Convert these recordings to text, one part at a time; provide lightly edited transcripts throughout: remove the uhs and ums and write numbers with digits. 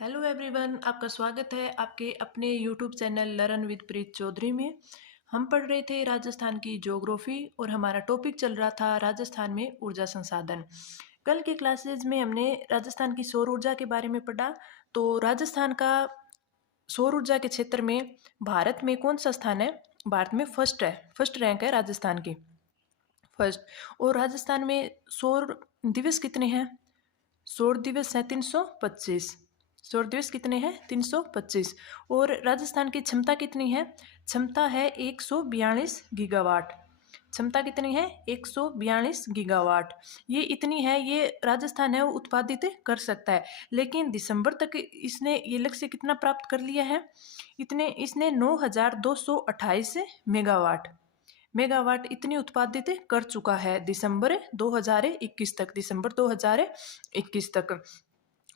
Hello everyone, आपका स्वागत है आपके अपने यूट्यूब चैनल लर्न विद प्रीत चौधरी में। हम पढ़ रहे थे राजस्थान की ज्योग्राफी और हमारा टॉपिक चल रहा था राजस्थान में ऊर्जा संसाधन। कल के क्लासेज में हमने राजस्थान की सौर ऊर्जा के बारे में पढ़ा। तो राजस्थान का सौर ऊर्जा के क्षेत्र में भारत में कौन सा स्थान है? भारत में फर्स्ट रैंक है राजस्थान की, फर्स्ट। और राजस्थान में सौर दिवस कितने हैं? सौर दिवस है 325। सौर दिवस कितने हैं? 325। और राजस्थान की क्षमता कितनी है? क्षमता है 142 गीगावाट। क्षमता कितनी है? 142 गीगावाट। ये इतनी है, ये राजस्थान है वो उत्पादित कर सकता है। लेकिन दिसंबर तक इसने ये लक्ष्य कितना प्राप्त कर लिया है? इसने 9228 मेगावाट मेगावाट इतनी उत्पादित कर चुका है दिसंबर 2021 तक। दिसंबर 2021 तक।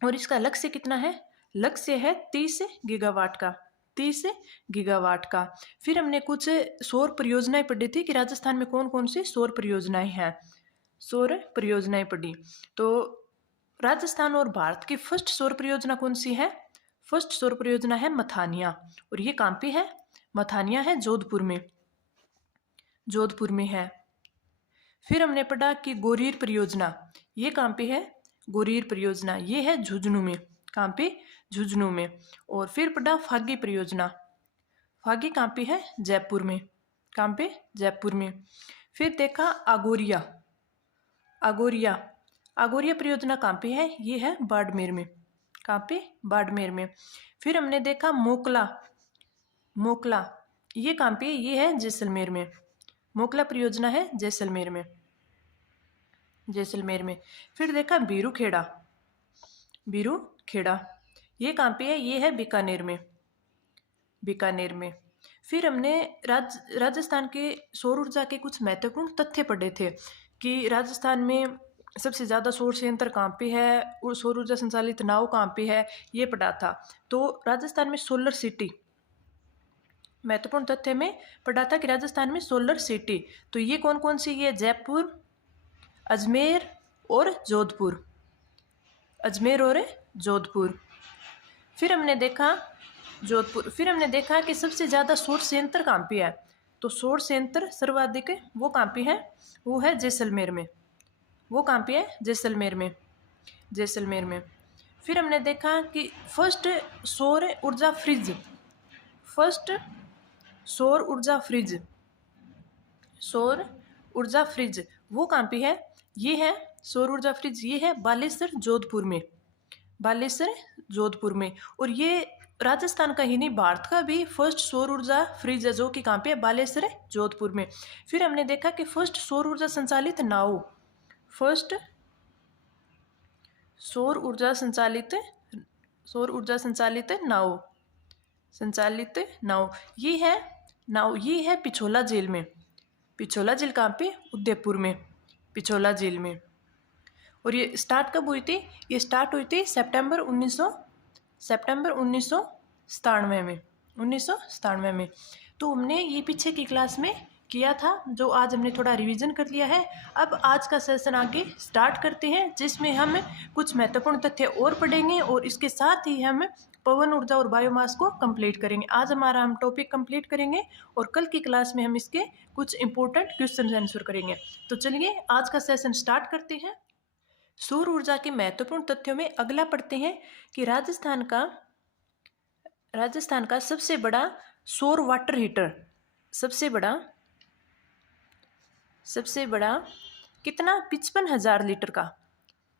और इसका लक्ष्य कितना है? लक्ष्य है 30 गीगावाट का। 30 गीगावाट का। फिर हमने कुछ सौर परियोजनाएं पढ़ी थी कि राजस्थान में कौन कौन सी सौर परियोजनाएं हैं। सौर परियोजनाएं पढ़ी। तो राजस्थान और भारत की फर्स्ट सौर परियोजना कौन सी है? फर्स्ट सौर परियोजना है मथानिया। और ये कहाँ पे है? मथानिया है जोधपुर में। जोधपुर में है। फिर हमने पढ़ा कि गोरीर परियोजना, ये कहाँ पे है? गोरीर परियोजना ये है झुंझुनू में। कहाँ पे? झुंझुनू में। और फिर पढ़ा फागी परियोजना। फागी कहाँ पे है? जयपुर में। कहाँ पे? जयपुर में। फिर देखा आगोरिया। आगोरिया आगोरिया परियोजना कहाँ पे है? ये है बाड़मेर में। कहाँ पे? बाड़मेर में। फिर हमने देखा मोकला। मोकला ये कहाँ पे? ये है जैसलमेर में। मोकला परियोजना है जैसलमेर में। जैसलमेर में। फिर देखा बीरू खेड़ा। बीरू खेड़ा ये कहाँ पे है? ये है बीकानेर में। बीकानेर में। फिर हमने राजस्थान के सौर ऊर्जा के कुछ महत्वपूर्ण तथ्य पढ़े थे कि राजस्थान में सबसे ज़्यादा सौर संयंत्र कहाँ पे है और सौर ऊर्जा संचालित नाव कहाँ पे है, ये पढ़ा था। तो राजस्थान में सोलर सिटी, महत्वपूर्ण तथ्य में पढ़ा था कि राजस्थान में सोलर सिटी। तो ये कौन कौन सी? ये जयपुर, अजमेर और जोधपुर। अजमेर और जोधपुर। फिर हमने देखा जोधपुर। फिर हमने देखा कि सबसे ज़्यादा सौर संयंत्र कहाँ पे है। तो सौर संयंत्र सर्वाधिक वो कहाँ पे है? वो है जैसलमेर में। वो कहाँ पे है? जैसलमेर में। जैसलमेर में। फिर हमने देखा कि फर्स्ट सौर ऊर्जा फ्रिज, फर्स्ट सौर ऊर्जा फ्रिज, सौर ऊर्जा फ्रिज वो कहाँ पे है? ये है सौर ऊर्जा फ्रिज, ये है बालेश्वर जोधपुर में। बालेश्वर जोधपुर में। और ये राजस्थान का ही नहीं, भारत का भी फर्स्ट सौर ऊर्जा फ्रिज है जो कि कहाँ पे है? बालेश्वर जोधपुर में। फिर हमने देखा कि फर्स्ट सौर ऊर्जा संचालित नाव, फर्स्ट सौर ऊर्जा संचालित नाव, संचालित नाव ये है ये है पिछोला झील में। पिछोला झील कहाँ पे? उदयपुर में। पिछोला झील में। और ये स्टार्ट कब हुई थी? ये स्टार्ट हुई थी सितंबर 1997 में। 1997 में। तो हमने ये पीछे की क्लास में किया था, जो आज हमने थोड़ा रिवीजन कर लिया है। अब आज का सेशन आगे स्टार्ट करते हैं, जिसमें हम कुछ महत्वपूर्ण तथ्य और पढ़ेंगे और इसके साथ ही हम पवन ऊर्जा और बायोमास को कंप्लीट करेंगे। आज हमारा हम टॉपिक कंप्लीट करेंगे और कल की क्लास में हम इसके कुछ इंपॉर्टेंट क्वेश्चन आंसर करेंगे। तो चलिए आज का सेशन स्टार्ट करते हैं। सौर ऊर्जा के महत्वपूर्ण तथ्यों में अगला पढ़ते हैं कि राजस्थान का सबसे बड़ा सौर वाटर हीटर, सबसे बड़ा कितना? 55,000 लीटर का।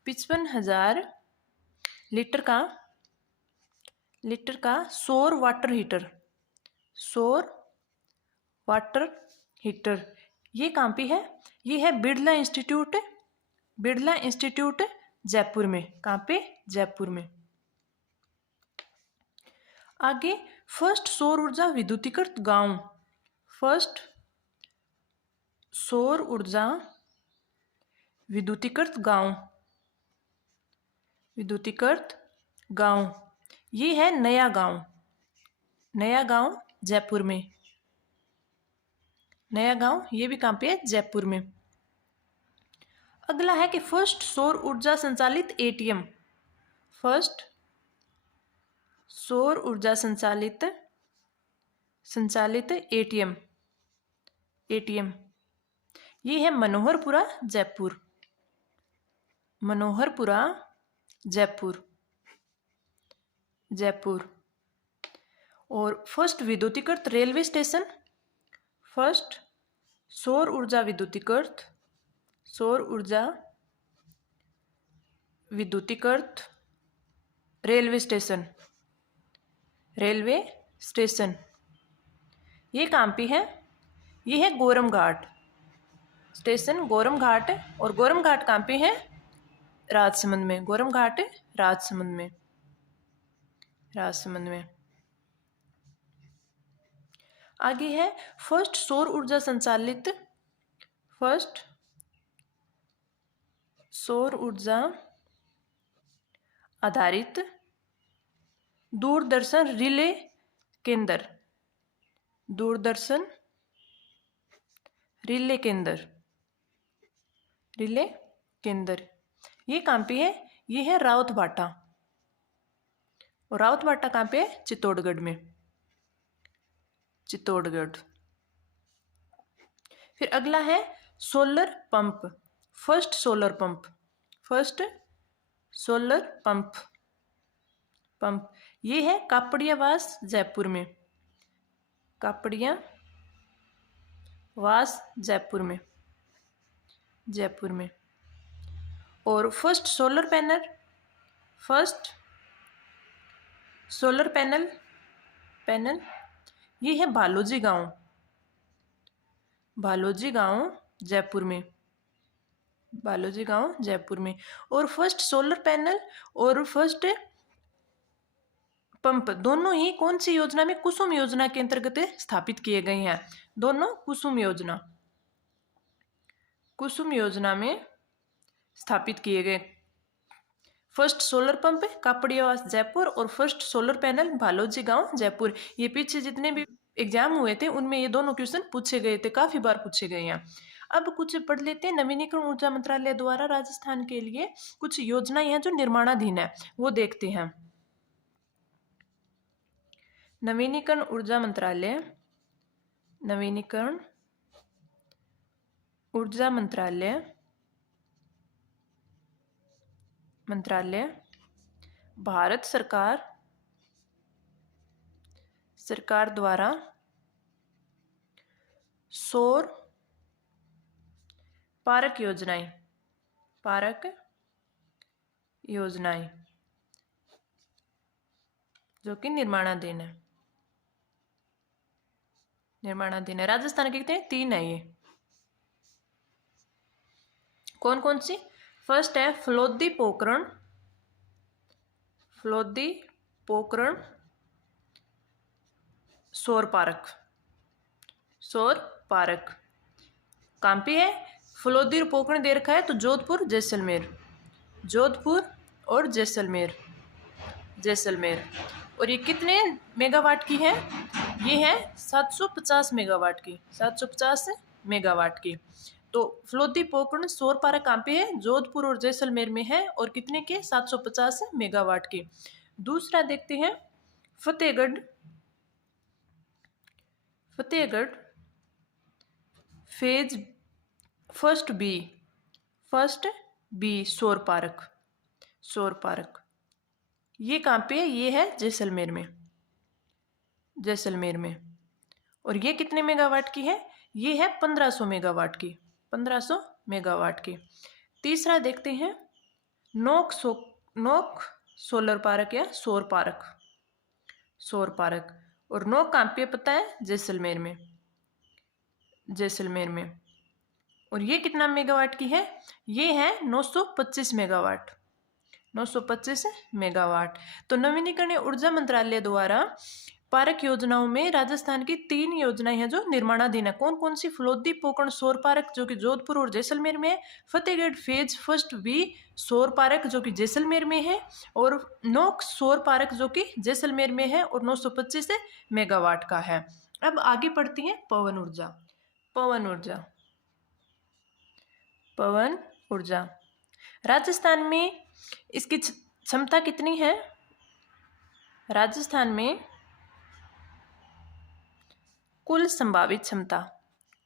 55,000 लीटर का सौर वाटर हीटर, सौर वाटर हीटर ये कहाँ पे है? ये है बिड़ला इंस्टीट्यूट जयपुर में। कहाँ पे? जयपुर में। आगे फर्स्ट सौर ऊर्जा विद्युतीकृत गांव, फर्स्ट सौर ऊर्जा विद्युतीकृत गांव ये है नया गांव जयपुर में। नया गांव ये भी कहाँ पे है? जयपुर में। अगला है कि फर्स्ट सौर ऊर्जा संचालित एटीएम, फर्स्ट सौर ऊर्जा संचालित एटीएम ये है मनोहरपुरा जयपुर। और फर्स्ट विद्युतीकृत रेलवे स्टेशन, फर्स्ट सौर ऊर्जा विद्युतीकृत रेलवे स्टेशन ये कहाँ पे है? ये है गोरम घाट स्टेशन, गोरम घाट। और गोरम घाट कहाँ पे है? राजसमंद में। गोरम घाट राजसमंद में। आगे है फर्स्ट सौर आधारित दूरदर्शन रिले केंद्र ये कहाँ पे है? ये है रावतभाटा। और रावतभाटा कहाँ पे है? चित्तौड़गढ़। फिर अगला है solar pump, first solar pump ये है कापड़ियावास जयपुर में। और फर्स्ट सोलर पैनल ये है भालोजी गांव जयपुर में। और फर्स्ट सोलर पैनल और फर्स्ट पंप दोनों ही कौन सी योजना में? कुसुम योजना के अंतर्गत स्थापित किए गए हैं। दोनों कुसुम योजना में स्थापित किए गए। फर्स्ट सोलर पंप कापड़ियावास जयपुर और फर्स्ट सोलर पैनल भालोजी गांव जयपुर। ये पीछे जितने भी एग्जाम हुए थे उनमें ये दोनों क्वेश्चन पूछे गए थे, काफी बार पूछे गए हैं। अब कुछ पढ़ लेते हैं। नवीनीकरण ऊर्जा मंत्रालय द्वारा राजस्थान के लिए कुछ योजनाएं हैं जो निर्माणाधीन है, वो देखते हैं। नवीनीकरण ऊर्जा मंत्रालय भारत सरकार द्वारा सौर पार्क योजनाएं जो कि निर्माणाधीन है। राजस्थान के कितने? 3 है ये। कौन कौन सी? फर्स्ट है फलोदी पोखरण सौर पार्क कहाँ पे है? फलोदी और पोखरण दे रखा है तो जोधपुर और जैसलमेर। और ये कितने मेगावाट की है? ये है 750 मेगावाट की। तो फलोदी पोखरण सौर पार्क कहाँ पे है? जोधपुर और जैसलमेर में है। और कितने के? 750 मेगावाट के। दूसरा देखते हैं फतेहगढ़ फेज फर्स्ट बी सौर पार्क ये कहाँ पे है? ये है जैसलमेर में। और ये कितने मेगावाट की है? ये है 1500 मेगावाट की। तीसरा देखते हैं नोक सोलर पार्क या सौर पार्क। और नोक कहाँ पे पता है? जैसलमेर में। और ये कितना मेगावाट की है? ये है 925 मेगावाट। तो नवीनीकरणीय ऊर्जा मंत्रालय द्वारा पार्क योजनाओं में राजस्थान की 3 योजनाएं हैं जो निर्माणाधीन है। कौन कौन सी? फलोदी पोखरण सौर पार्क जो कि जोधपुर और जैसलमेर में है, फतेहगढ़ फेज फर्स्ट बी सौर पार्क जो कि जैसलमेर में है, और नोक सौर पार्क जो कि जैसलमेर में है और 925 मेगावाट का है। अब आगे पढ़ती हैं पवन ऊर्जा। राजस्थान में इसकी क्षमता कितनी है? राजस्थान में कुल संभावित क्षमता,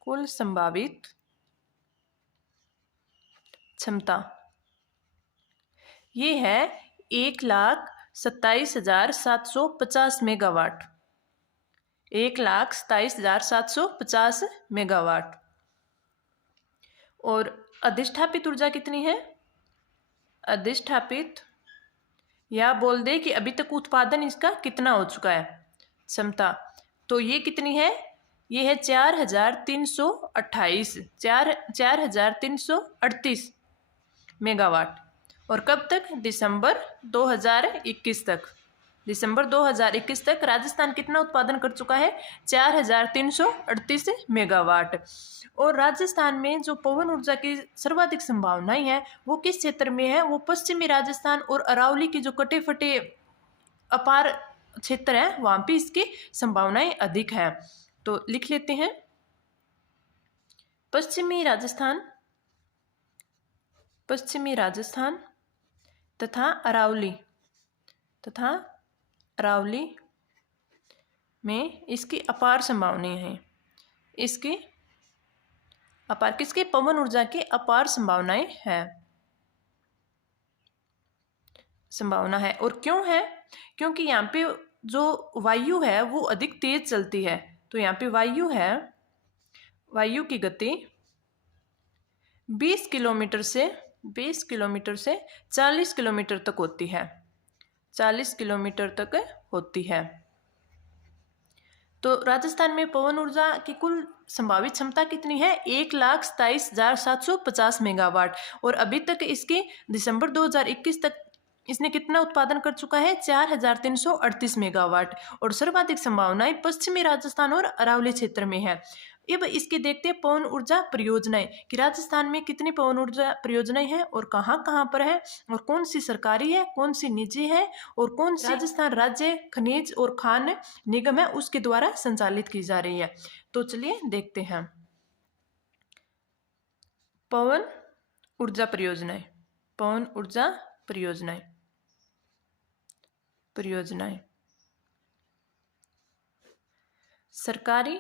कुल संभावित क्षमता ये है 1,27,750 मेगावाट, 1,27,750 मेगावाट। और अधिष्ठापित ऊर्जा कितनी है? अधिष्ठापित, या बोल दे कि अभी तक उत्पादन इसका कितना हो चुका है क्षमता, तो ये कितनी है? ये है 4,328, 4,338 मेगावाट। और कब तक? दिसंबर 2021 तक, दिसंबर 2021 तक राजस्थान कितना उत्पादन कर चुका है? 4,338 मेगावाट। और राजस्थान में जो पवन ऊर्जा की सर्वाधिक संभावनाएं हैं वो किस क्षेत्र में है? वो पश्चिमी राजस्थान और अरावली की जो कटे फटे अपार क्षेत्र है वहां पे इसकी संभावनाएं अधिक है। तो लिख लेते हैं, पश्चिमी राजस्थान, पश्चिमी राजस्थान तथा अरावली, तथा अरावली में इसकी अपार संभावनाएं हैं। इसकी अपार, किसकी? पवन ऊर्जा की अपार संभावनाएं हैं, संभावना है। और क्यों है? क्योंकि यहाँ पे जो वायु है वो अधिक तेज चलती है। तो यहाँ पे वायु है, वायु की गति 20 किलोमीटर से 40 किलोमीटर तक होती है, 40 किलोमीटर तक होती है। तो राजस्थान में पवन ऊर्जा की कुल संभावित क्षमता कितनी है? 1,27,750 मेगावाट। और अभी तक इसकी दिसंबर 2021 तक इसने कितना उत्पादन कर चुका है? 4,338 मेगावाट। और सर्वाधिक संभावनाएं पश्चिमी राजस्थान और अरावली क्षेत्र में है। अब इसके देखते हैं पवन ऊर्जा परियोजनाएं कि राजस्थान में कितनी पवन ऊर्जा परियोजनाएं हैं और कहाँ कहाँ पर है, और कौन सी सरकारी है, कौन सी निजी है, और कौन सी राजस्थान राज्य खनिज और खान निगम है उसके द्वारा संचालित की जा रही है। तो चलिए देखते हैं पवन ऊर्जा परियोजनाएं, पवन ऊर्जा परियोजनाएं, परियोजनाएं सरकारी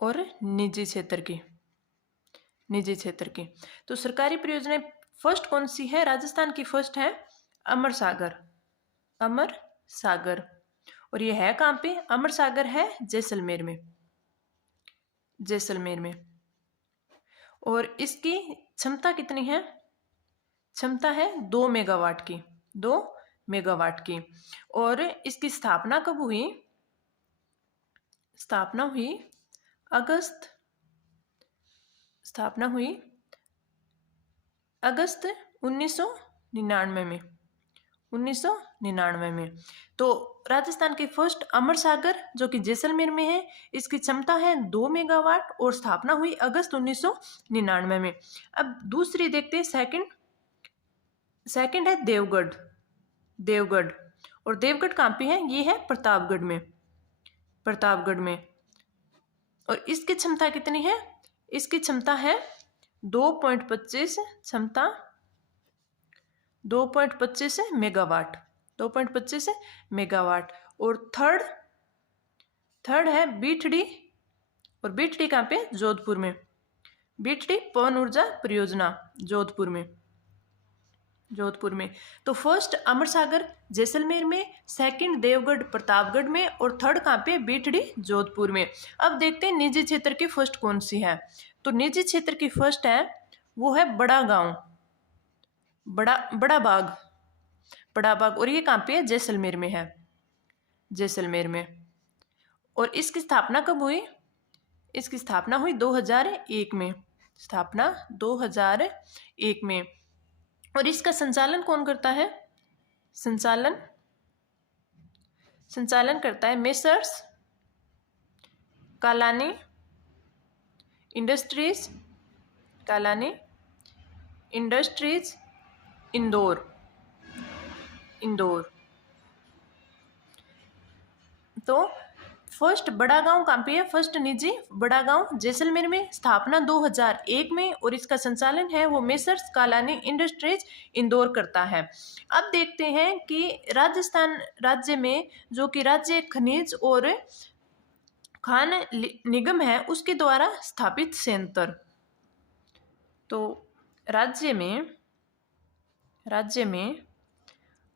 और निजी क्षेत्र की, निजी क्षेत्र की। तो सरकारी परियोजनाएं फर्स्ट कौन सी है? राजस्थान की फर्स्ट है अमर सागर, अमर सागर। और ये है कहाँ पे? अमर सागर है जैसलमेर में, जैसलमेर में। और इसकी क्षमता कितनी है? क्षमता है 2 मेगावाट की, 2 मेगावाट की। और इसकी स्थापना कब हुई? स्थापना हुई अगस्त, स्थापना हुई अगस्त 1999 में, 1999 में। तो राजस्थान के फर्स्ट अमर सागर जो कि जैसलमेर में है, इसकी क्षमता है 2 मेगावाट और स्थापना हुई अगस्त 1999 में। अब दूसरी देखते हैं, सेकंड है देवगढ़, देवगढ़। और देवगढ़ कहाँ पे है? ये है प्रतापगढ़ में, प्रतापगढ़ में। और इसकी क्षमता कितनी है? इसकी क्षमता है 2.25, क्षमता 2.25 मेगावाट, 2.25 मेगावाट। और थर्ड है बीठड़ी, और बीठड़ी कहाँ पे? जोधपुर में, बीठड़ी पवन ऊर्जा परियोजना जोधपुर में, जोधपुर में। तो फर्स्ट अमर सागर जैसलमेर में, सेकंड देवगढ़ प्रतापगढ़ में, और थर्ड कहाँ पे? बीठड़ी जोधपुर में। अब देखते हैं निजी क्षेत्र की फर्स्ट कौन सी है। तो निजी क्षेत्र की फर्स्ट है वो है बड़ा गांव, बड़ा बाग, बड़ा बाग। और ये कहाँ पे है? जैसलमेर में है, जैसलमेर में। और इसकी स्थापना कब हुई? इसकी स्थापना हुई 2001 में, स्थापना 2001 में। और इसका संचालन कौन करता है? संचालन करता है messrs Kalani industries, Kalani industries Indore, Indore. तो फर्स्ट बड़ा गांव कहाँ पे है? फर्स्ट निजी बड़ा गांव जैसलमेर में, स्थापना 2001 में, और इसका संचालन है वो मेसर्स कालानी इंडस्ट्रीज इंदौर करता है। अब देखते हैं कि राजस्थान राज्य में जो कि राज्य खनिज और खान निगम है उसके द्वारा स्थापित संयंत्र। तो राज्य में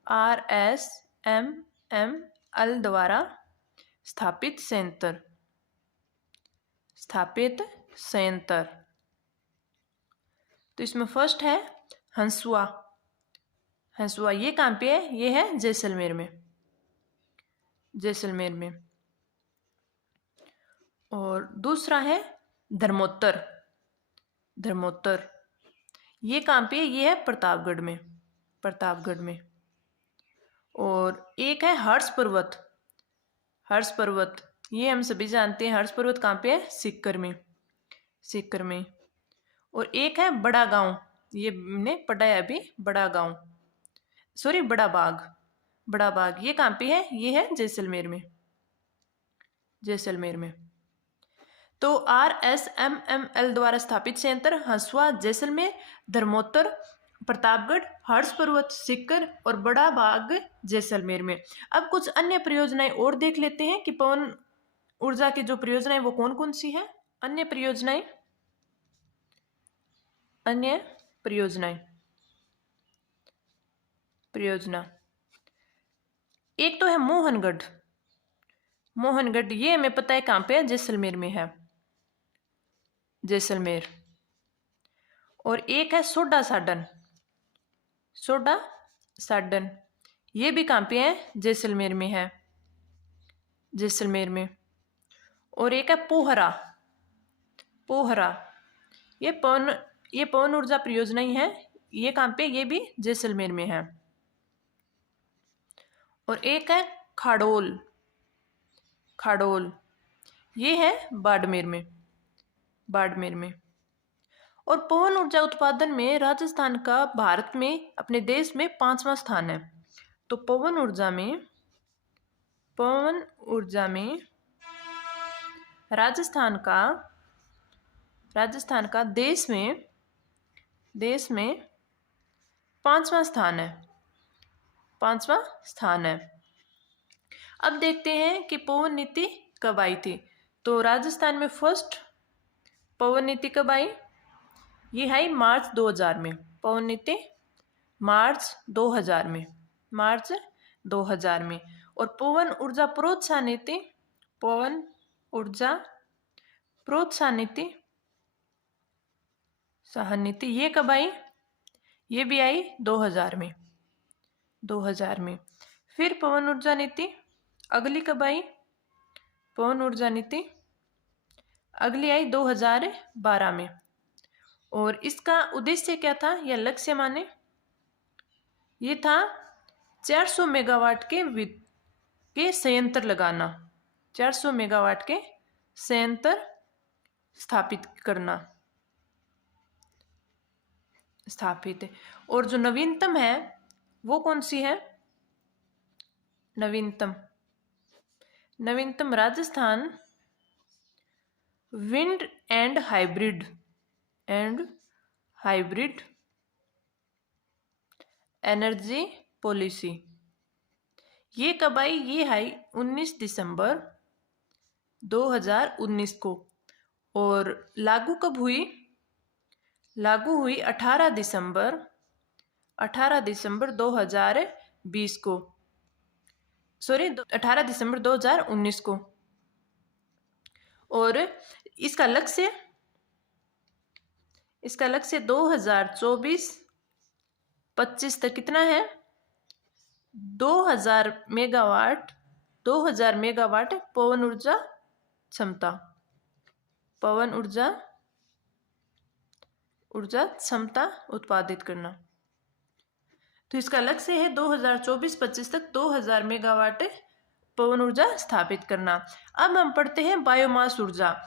RSMML द्वारा स्थापित संयंत्र। तो इसमें फर्स्ट है हंसुआ। ये कहाँ पे है? ये है जैसलमेर में। और दूसरा है धर्मोत्तर। ये कहाँ पे है? ये है प्रतापगढ़ में। और एक है हर्ष पर्वत। ये हम सभी जानते हैं। हर्ष पर्वत कहाँ पे है? सीकर में। और एक है बड़ा गांव, ये हमने पढ़ा है अभी, बड़ा बाग। ये कहाँ पे है? ये है जैसलमेर में। तो RSMML द्वारा स्थापित संयंत्र हंसुआ जैसलमेर, धर्मोत्तर प्रतापगढ़, हर्ष पर्वत सीकर और बड़ा बाग जैसलमेर में। अब कुछ अन्य परियोजनाएं और देख लेते हैं कि पवन ऊर्जा की जो परियोजनाएं वो कौन कौन सी है। अन्य परियोजना एक तो है मोहनगढ़। ये हमें पता है कहाँ पे है? जैसलमेर में है। और एक है सोडा साडन। ये भी कहाँ पे है? जैसलमेर में। और एक है पोहरा। ये पवन ऊर्जा परियोजना ही है। ये कहाँ पे? ये भी जैसलमेर में है। और एक है खाडोल। ये है बाड़मेर में। और पवन ऊर्जा उत्पादन में राजस्थान का भारत में अपने देश में 5वां स्थान है। तो पवन ऊर्जा में राजस्थान का देश में 5वां स्थान है। अब देखते हैं कि पवन नीति कब आई थी। तो राजस्थान में फर्स्ट पवन नीति कब आई? ये है मार्च 2000 में। पवन नीति मार्च 2000 में। और पवन ऊर्जा प्रोत्साहन नीति ये कब आई? ये भी आई 2000 में। फिर पवन ऊर्जा नीति अगली कब आई? पवन ऊर्जा नीति अगली आई 2012 में। और इसका उद्देश्य क्या था या लक्ष्य माने? ये था 400 मेगावाट के संयंत्र लगाना। 400 मेगावाट के संयंत्र स्थापित करना। और जो नवीनतम है वो कौन सी है? नवीनतम Rajasthan wind and hybrid energy policy. ये कब आई? ये आई 19 दिसंबर 2019 को। और लागू कब हुई? लागू हुई 18 दिसंबर 2020 को। 18 दिसंबर 2019 को। और इसका लक्ष्य 2024-25 तक कितना है? 2000 मेगावाट पवन ऊर्जा क्षमता उत्पादित करना। तो इसका लक्ष्य है 2024-25 तक 2000 मेगावाट पवन ऊर्जा स्थापित करना। अब हम पढ़ते हैं बायोमास ऊर्जा।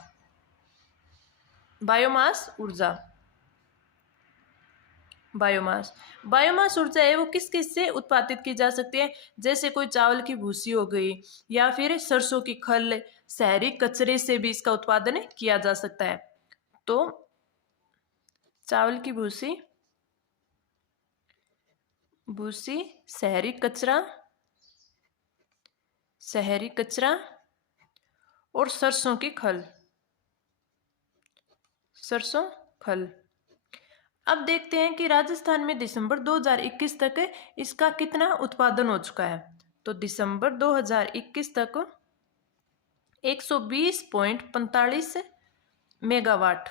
बायोमास। बायोमास ऊर्जा है वो किस किस से उत्पादित की जा सकती है, जैसे कोई चावल की भूसी हो गई या फिर सरसों की खल, शहरी कचरे से भी इसका उत्पादन किया जा सकता है। तो चावल की भूसी, शहरी कचरा, और सरसों की खल, सरसों खल। अब देखते हैं कि राजस्थान में दिसंबर 2021 तक इसका कितना उत्पादन हो चुका है। तो दिसंबर 2021 तक 120.45 मेगावाट,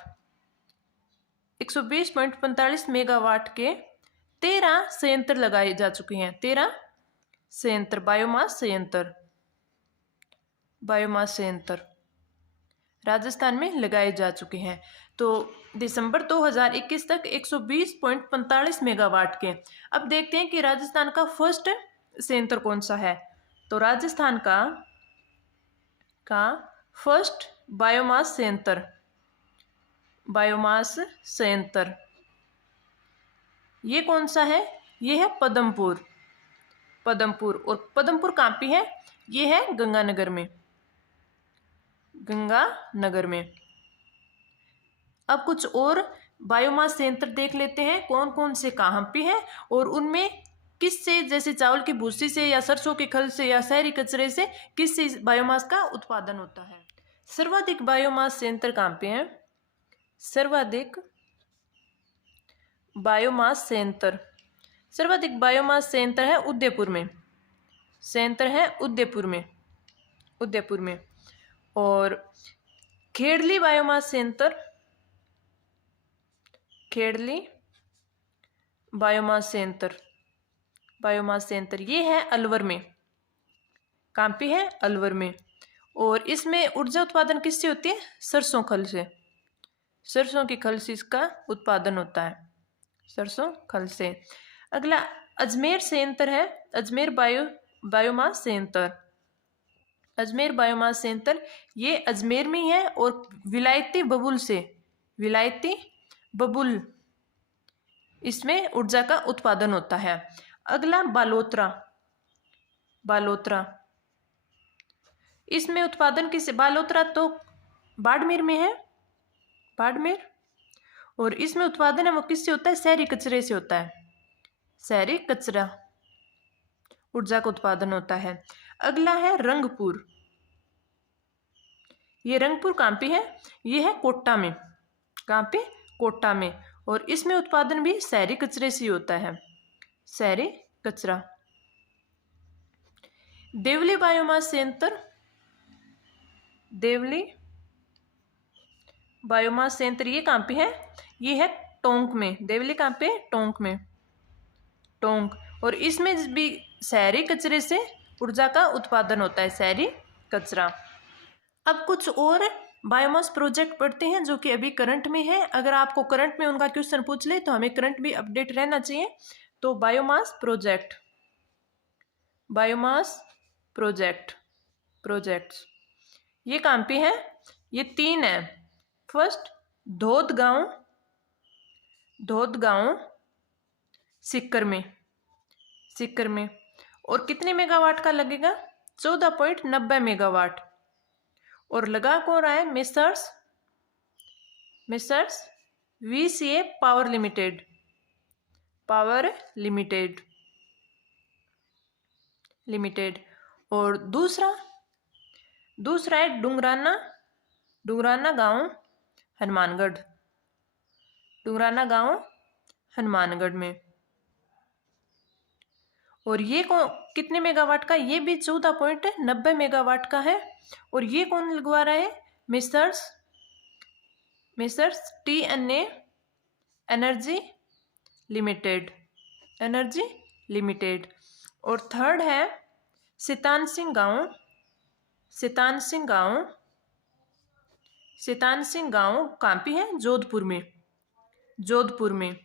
120.45 मेगावाट के 13 संयंत्र लगाए जा चुके हैं। 13 संयंत्र, बायोमास संयंत्र राजस्थान में लगाए जा चुके हैं। तो दिसंबर 2021 तक 120.45 मेगावाट के। अब देखते हैं कि राजस्थान का फर्स्ट संयंत्र कौन सा है। तो राजस्थान का फर्स्ट बायोमास संयंत्र ये कौन सा है? ये है पदमपुर। और पदमपुर कहाँ पे है? ये है गंगानगर में। अब कुछ और बायोमास संयंत्र देख लेते हैं कौन कौन से कहाँ पे हैं और उनमें किस से, जैसे चावल की भूसी से या सरसों के खल से या शहरी कचरे से किस से बायोमास का उत्पादन होता है। सर्वाधिक बायोमास संयंत्र कहाँ पे हैं? सर्वाधिक बायोमास संयंत्र है उदयपुर में। और खेड़ली बायोमास संयंत्र ये है अलवर में। कहाँ पे है? अलवर में। और इसमें ऊर्जा उत्पादन किससे होती है? सरसों की खल से इसका उत्पादन होता है, सरसों खल से। अगला अजमेर संयंत्र है, अजमेर बायोमास संयंत्र ये अजमेर में ही है और विलायती बबुल इसमें ऊर्जा का उत्पादन होता है। अगला बालोतरा इसमें उत्पादन किससे? बालोतरा तो बाड़मेर में है, और इसमें उत्पादन है वो किससे होता है? शहरी कचरे से होता है, शहरी कचरा ऊर्जा का उत्पादन होता है। अगला है रंगपुर। ये रंगपुर कहाँ पे है? ये है कोटा में। कहाँ पे? कोटा में। और इसमें उत्पादन भी शहरी कचरे से होता है, शहरी कचरा। देवली बायोमास संयंत्र ये कहाँ पे है? ये है टोंक में। देवली कहाँ पे? टोंक। और इसमें भी शहरी कचरे से ऊर्जा का उत्पादन होता है, शहरी कचरा। अब कुछ और बायोमास प्रोजेक्ट पढ़ते हैं जो कि अभी करंट में है। अगर आपको करंट में उनका क्वेश्चन पूछ ले तो हमें करंट भी अपडेट रहना चाहिए। तो बायोमास प्रोजेक्ट्स ये कहाँ पे है? ये 3 है। फर्स्ट धोद गांव सिक्कर में। और कितने मेगावाट का लगेगा? 14.90 मेगावाट। और लगा कौन रहा है? Messrs VCA power limited. और दूसरा है डुंगराना गांव हनुमानगढ़ में। और ये कितने मेगावाट का? ये भी 14.90 मेगावाट का है। और ये कौन लगवा रहा है? Messrs TNA energy limited. और थर्ड है सितान सिंह गांव कहाँ पे है? जोधपुर में।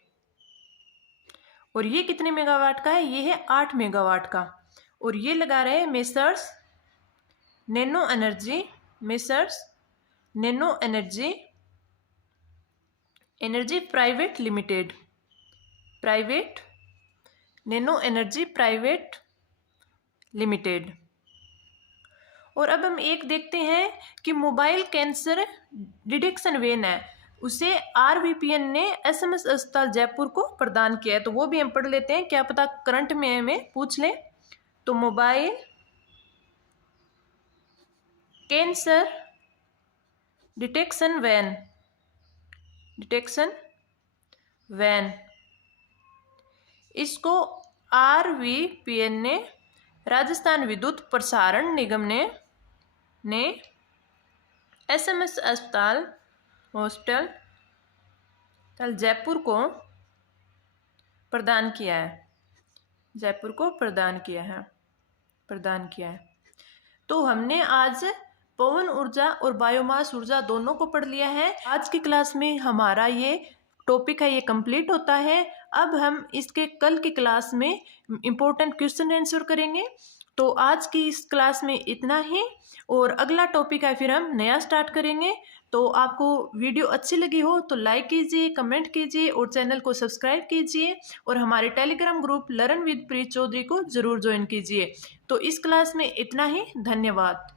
और ये कितने मेगावाट का है? ये है 8 मेगावाट का। और ये लगा रहे हैं messrs nano energy private limited. Private nano energy private limited. और अब हम एक देखते हैं कि मोबाइल कैंसर डिटेक्शन वैन है, उसे RVPN ने SMS अस्पताल जयपुर को प्रदान किया है। तो वो भी हम पढ़ लेते हैं, क्या पता करंट में हमें पूछ ले। तो मोबाइल कैंसर डिटेक्शन वैन इसको RVPN ने राजस्थान विद्युत प्रसारण निगम ने SMS अस्पताल हॉस्पिटल जयपुर को प्रदान किया है। तो हमने आज पवन ऊर्जा और बायोमास ऊर्जा दोनों को पढ़ लिया है। आज की क्लास में हमारा ये टॉपिक है, ये कंप्लीट होता है। अब हम इसके कल की क्लास में इम्पोर्टेंट क्वेश्चन आंसर करेंगे। तो आज की इस क्लास में इतना ही, और अगला टॉपिक है फिर हम नया स्टार्ट करेंगे। तो आपको वीडियो अच्छी लगी हो तो लाइक कीजिए, कमेंट कीजिए और चैनल को सब्सक्राइब कीजिए, और हमारे टेलीग्राम ग्रुप लर्न विद प्रीत चौधरी को जरूर ज्वाइन कीजिए। तो इस क्लास में इतना ही, धन्यवाद।